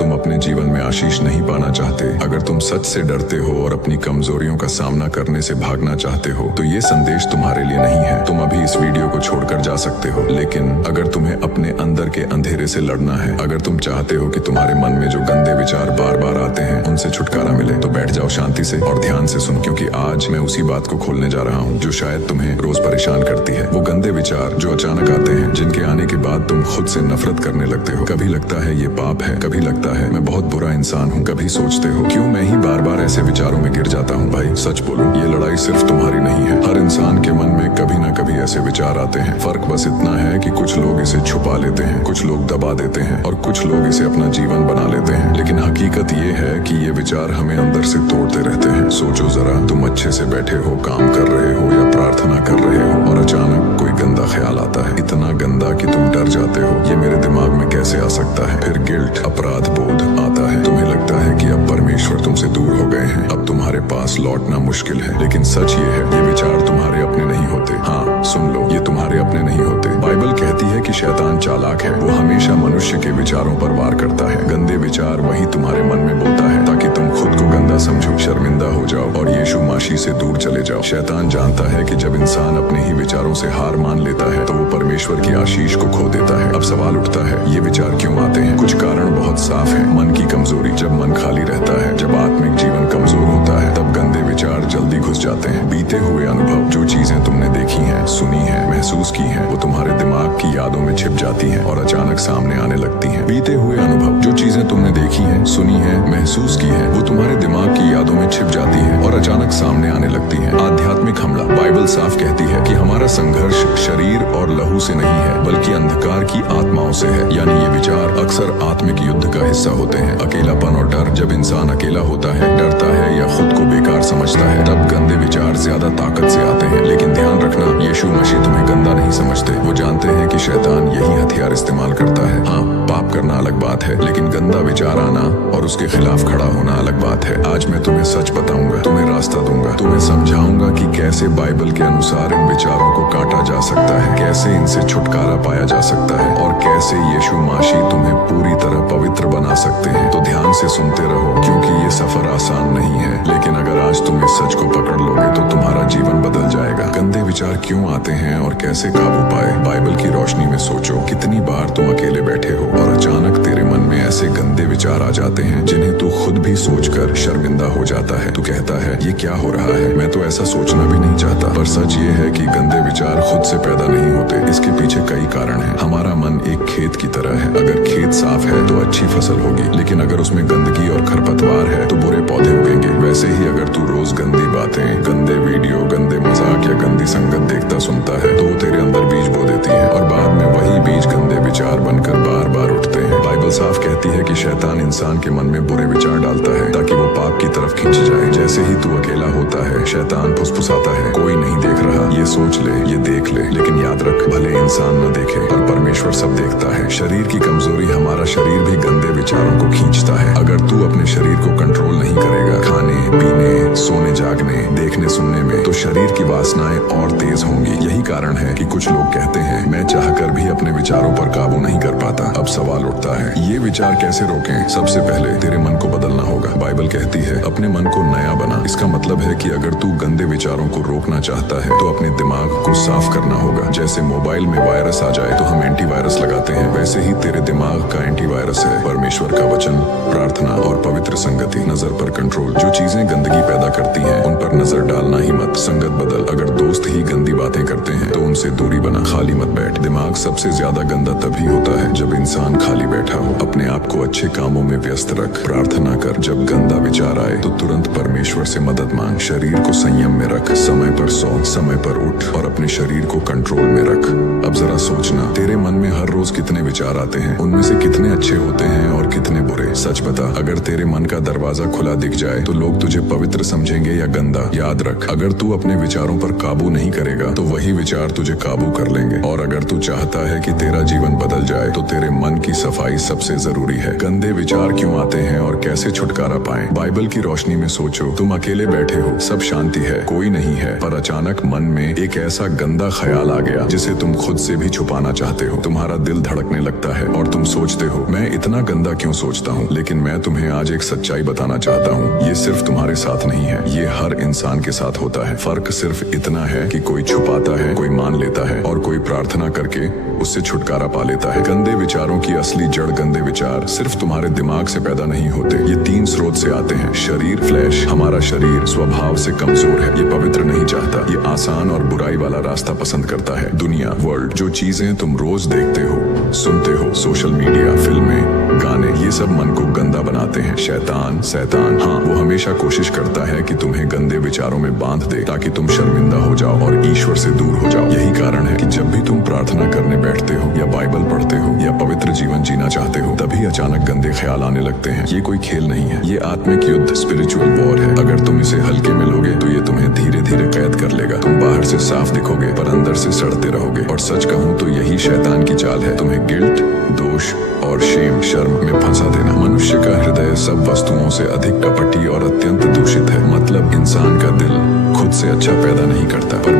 तुम अपने जीवन में आशीष नहीं पाना चाहते, अगर तुम सच से डरते हो और अपनी कमजोरियों का सामना करने से भागना चाहते हो, तो ये संदेश तुम्हारे लिए नहीं है। तुम अभी इस वीडियो को छोड़कर जा सकते हो, लेकिन अगर तुम्हें अपने अंदर के अंधेरे से लड़ना है, अगर तुम चाहते हो कि तुम्हारे मन में जो गंदे विचार बार बार आते हैं उनसे छुटकारा मिले, तो बैठ जाओ शांति से और ध्यान से सुनो, क्योंकि आज मैं उसी बात को खोलने जा रहा हूँ जो शायद तुम्हें रोज परेशान करती है। वो गंदे विचार जो अचानक आते हैं, जिनके आने के बाद तुम खुद से नफरत करने लगते हो। कभी लगता है ये पाप है, कभी लगता है मैं बहुत बुरा इंसान हूँ, कभी सोचते हो क्यों मैं ही बार बार ऐसे विचारों में गिर जाता हूँ। भाई सच बोलो, ये लड़ाई सिर्फ तुम्हारी नहीं है। हर इंसान के मन में कभी ना कभी ऐसे विचार आते हैं। फर्क बस इतना है कि कुछ लोग इसे छुपा लेते हैं, कुछ लोग दबा देते हैं और कुछ लोग इसे अपना जीवन बना लेते हैं। लेकिन हकीकत ये है कि ये विचार हमें अंदर से तोड़ते रहते हैं। सोचो जरा, तुम अच्छे से बैठे हो, काम कर रहे हो या प्रार्थना कर रहे हो और अचानक कोई गंदा ख्याल आता है, इतना गंदा कि तुम डर जाते हो, ये मेरे दिमाग में कैसे आ सकता है। फिर गिल्ट, अपराध बोध आता है। तुम्हें लगता है कि अब परमेश्वर तुमसे दूर हो गए हैं, अब तुम्हारे पास लौटना मुश्किल है। लेकिन सच ये है, ये विचार तुम्हारे अपने नहीं होते। हाँ सुन लो, ये तुम्हारे अपने नहीं होते। बाइबल कहती है कि शैतान चालाक है, वो हमेशा मनुष्य के विचारों पर वार करता है। गंदे विचार वही तुम्हारे मन में बोलता है ताकि तुम खुद को गंदा समझो, शर्मिंदा हो जाओ और यीशु मसीह से दूर चले जाओ। शैतान जानता है कि जब इंसान अपने ही विचारों से हार मान लेता है तो वो परमेश्वर की आशीष को खो देता है। अब सवाल उठता है, ये विचार क्यों आते हैं? कुछ कारण बहुत साफ है। मन की कमजोरी, जब मन खाली रहता है, जब आत्मिक जीवन कमजोर होता है, तब गंदे विचार जल्दी घुस जाते हैं। बीते हुए अनुभव, जो चीजें तुमने देखी हैं, सुनी है, महसूस की हैं, वो तुम्हारे दिमाग की यादों में छिप जाती हैं और अचानक सामने आने लगती हैं। बीते हुए अनुभव, जो चीजें तुमने देखी हैं, सुनी है, महसूस की हैं, वो तुम्हारे दिमाग की यादों में छिप जाती हैं और अचानक सामने आने लगती हैं। आध्यात्मिक हमला, बाइबल साफ कहती है कि हमारा संघर्ष शरीर और लहू से नहीं है, बल्कि अंधकार की आत्माओं से है। यानी ये विचार अक्सर आत्मिक युद्ध का हिस्सा होते हैं। अकेलापन और डर, जब इंसान अकेला होता है, डरता है या खुद को बेकार समझता है, तब गंदे विचार ज्यादा ताकत से आते हैं। लेकिन ध्यान रखना, यीशु मसीह तुम्हें गंदा नहीं समझते। वो जानते हैं कि शैतान यही हथियार इस्तेमाल करता है। हाँ, पाप करना अलग बात है, लेकिन गंदा विचार आना और उसके खिलाफ खड़ा होना अलग बात है। आज मैं तुम्हें सच बताऊंगा, तुम्हें रास्ता दूंगा, तुम्हें समझाऊंगा कि कैसे बाइबल के अनुसार इन विचारों को काटा जा सकता है, कैसे इनसे छुटकारा पाया जा सकता है और कैसे यीशु मसीह तुम्हें पूरी तरह पवित्र बना सकते हैं। तो ध्यान से सुनते रहो, क्योंकि ये सफर आसान नहीं है, लेकिन अगर आज तुम इस सच को पकड़ लोगे तो तुम्हारा जीवन बदल जाएगा। गंदे विचार क्यों आते हैं और कैसे काबू पाए? बाइबल की रोशनी में सोचो, कितनी बार तुम अकेले बैठे हो और अचानक तेरे मन में ऐसे गंदे विचार आ जाते हैं जिन्हें तू खुद भी सोचकर शर्मिंदा हो जाता है। तू कहता है, ये क्या हो रहा है, मैं तो ऐसा सोचना भी नहीं चाहता। पर सच ये है कि गंदे विचार खुद से पैदा नहीं होते, इसके पीछे कई कारण हैं। हमारा मन एक खेत की तरह है, अगर खेत साफ है तो अच्छी फसल होगी, लेकिन अगर उसमें गंदगी और खरपतवार है तो बुरे पौधे उगेंगे। वैसे ही अगर तू रोज गंदी बातें, गंदे वीडियो, गंदे मजाक या गंदी संगत देखता सुनता है तो वो तेरे अंदर बीज बो देती है और बाद में वही बीज गंदे विचार बनकर बार बार उठते हैं। बाइबल साफ कहती है कि शैतान इंसान के मन में बुरे विचार डालता है ताकि वो पाप की तरफ खींच जाए। जैसे ही तू अकेला होता है, शैतान फुसफुसाता है, कोई नहीं देख रहा, ये सोच ले, ये देख ले, लेकिन याद रख, भले इंसान न देखे और परमेश्वर सब देखता है। शरीर की कमजोरी, हमारा शरीर भी गंदे विचारों को खींचता है। अगर तू अपने शरीर को कंट्रोल नहीं करेगा, खाने पीने, सोने जागने, देखने सुनने में, तो शरीर की वासनाएं और तेज होंगी। यही कारण है कि कुछ लोग कहते हैं, मैं चाहकर भी अपने विचारों पर काबू नहीं कर पाता। अब सवाल उठता है, ये विचार कैसे रोकें? सबसे पहले तेरे मन को बदलना होगा। बाइबल कहती है, अपने मन को नया बना। इसका मतलब है कि अगर तू गंदे विचारों को रोकना चाहता है तो अपने दिमाग को साफ करना होगा। जैसे मोबाइल में वायरस आ जाए तो हम एंटीवायरस लगाते हैं, वैसे ही तेरे दिमाग का एंटीवायरस है परमेश्वर का वचन, प्रार्थना और पवित्र संगति। नजर पर कंट्रोल, जो चीजें गंदगी पैदा करती हैं उन पर नजर डालना ही मत। संगत बदल, अगर दोस्त ही गंदी बातें करते हैं तो उनसे दूरी बना, खाली मत बैठ। दिमाग सबसे ज्यादा गंदा तभी होता है जब इंसान खाली बैठा हो। अपने आप को अच्छे कामों में व्यस्त रख, प्रार्थना कर। जब गंदा विचार आए तो तुरंत परमेश्वर से मदद मांग। शरीर को संयम में रख, समय पर सो, समय पर उठ और अपने शरीर को कंट्रोल में रख। अब जरा सोचना, तेरे मन में हर रोज कितने विचार आते हैं, उनमें से कितने अच्छे होते हैं और कितने बुरे? सच बता, अगर तेरे मन का दरवाजा खुला दिख जाए तो लोग तुझे पवित्र समझेंगे या गंदा? याद रख, अगर तू अपने विचारों पर काबू नहीं करेगा तो वही विचार तुझे काबू कर लेंगे। और अगर तू चाहता है कि तेरा जीवन बदल जाए तो तेरे मन की सफाई सबसे जरूरी है। गंदे विचार क्यों आते हैं और कैसे छुटकारा पाएं? बाइबल की रोशनी में सोचो, तुम अकेले बैठे हो, सब शांति है, कोई नहीं है, पर अचानक मन में एक ऐसा गंदा ख्याल आ गया जिसे तुम खुद से भी छुपाना चाहते हो। तुम्हारा दिल धड़कने लगता है और तुम सोचते हो, मैं इतना गंदा क्यों सोचता हूँ? लेकिन मैं तुम्हें आज एक सच्चाई बताना चाहता हूँ, ये सिर्फ तुम्हारे साथ नहीं है, ये हर इंसान के साथ होता है। फर्क सिर्फ इतना है कि कोई छुपाता है, कोई मान लेता है और कोई प्रार्थना करके उससे छुटकारा पा लेता है। गंदे विचारों की असली जड़, गंदे विचार सिर्फ तुम्हारे दिमाग से पैदा नहीं होते, ये 3 स्रोत से आते हैं। शरीर, फ्लैश। हमारा शरीर स्वभाव से कमजोर है, ये पवित्र नहीं चाहता, ये आसान और बुराई वाला रास्ता पसंद करता है। दुनिया, वर्ल्ड, जो चीजें तुम रोज देखते हो, सुनते हो, सोशल मीडिया, फिल्में, गाने, ये सब मन को गंदा बनाते हैं। शैतान, हाँ, वो हमेशा कोशिश करता है कि तुम्हें गंदे विचारों में बांध दे ताकि तुम शर्मिंदा हो जाओ और ईश्वर से दूर हो जाओ। यही कारण है कि जब भी तुम प्रार्थना करने बैठते हो या बाइबल पढ़ते हो या पवित्र जीवन जीना चाहते हो, तभी अचानक गंदे ख्याल आने लगते हैं। ये कोई खेल नहीं है, ये आत्मिक युद्ध, स्पिरिचुअल वॉर है। अगर तुम इसे हल्के में लोगे तो ये तुम्हें धीरे धीरे कैद कर लेगा। तुम बाहर से साफ दिखोगे पर अंदर से सड़ते रहोगे। और सच कहूँ तो यही शैतान की चाल है, तुम्हें गिल्ट, दोष और शर्म में फंसा देना। मनुष्य का हृदय सब वस्तुओं से अधिक कपटी और अत्यंत दूषित है। मतलब इंसान का दिल खुद से अच्छा पैदा नहीं करता, पर